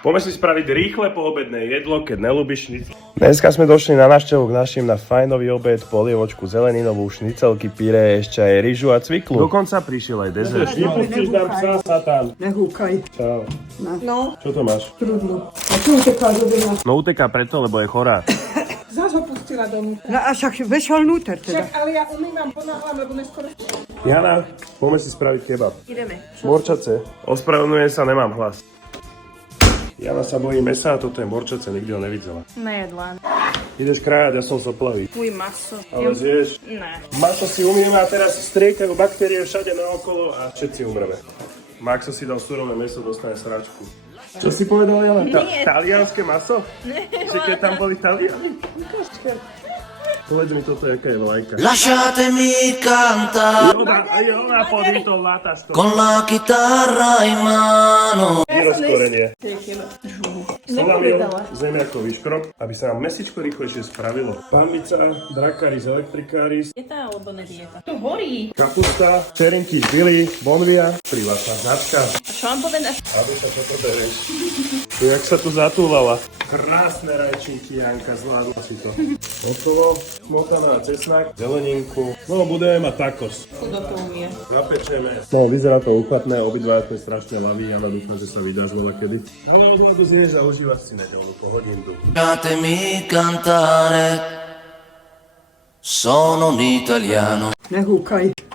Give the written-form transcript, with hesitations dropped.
Poďme si spraviť rýchle poobedné jedlo, keď nelúbiš šnicel. Dneska sme došli na návštevu k našim na fajnový obed, polievočku zeleninovú, šnicelky, pyré, ešte aj rýžu a cviklu. Dokonca prišiel aj dezert. Nepustíš nám psa, Satan. Nehúkaj. Čau. No. Čo to máš? Trudno. A čo uteká do doma? No uteká preto, lebo je chorá. Zás ho pustila domu. No a však vešol núter teda. Však, ale ja umývam, ponáhľam, lebo neskoro... Jana, poďme si spraviť kebab. Ideme. Morčace. Ospravedlňujem sa, nemám hlas. Jana sa bojí mesa a toto je morčace, nikdy ho nevidela. Nejedla. Ideš krájať, ja som soplavý. Fuj, maso. Ale zješ. Ne. Maso si umieme a teraz striekajú baktérie všade naokolo a všetci umreme. Maxo si dal surové meso, dostane sračku. Čo si povedal, Jana? Talianské maso? Ne. Že keď tam boli Taliani? Povedz mi toto, jaká je vlajka. Lasciatemi cantare Aj ona pod to látačkou. con la chitarra in mano. Vyrozkorenie. Solamil, zemiakový škrob, aby sa nám mesičko rýchlejšie spravilo. Pánvica, drakaris, elektrikaris, Dieta alebo nedieta? Tu horí. kapusta, čerinky, žbily, bonvia, privátna značka. A čo vám povedať? Aby sa toto bereš. Jak sa tu zatúlala. Krásne rajčinky, Janka, zvládla si to. Hotovo, smotaná cesnak, zeleninku. No, budeme mať tacos. Kto to umie? Napečeme. No, vyzerá to uchvatné, obidva sme strašne laví, Jana dúfam, že sa vydáš veľa kedy. Ale odhľadu znieš a užívaš si nedeľnú pohodindu. Lasciatemi cantare. Sono un italiano. Nehúkaj.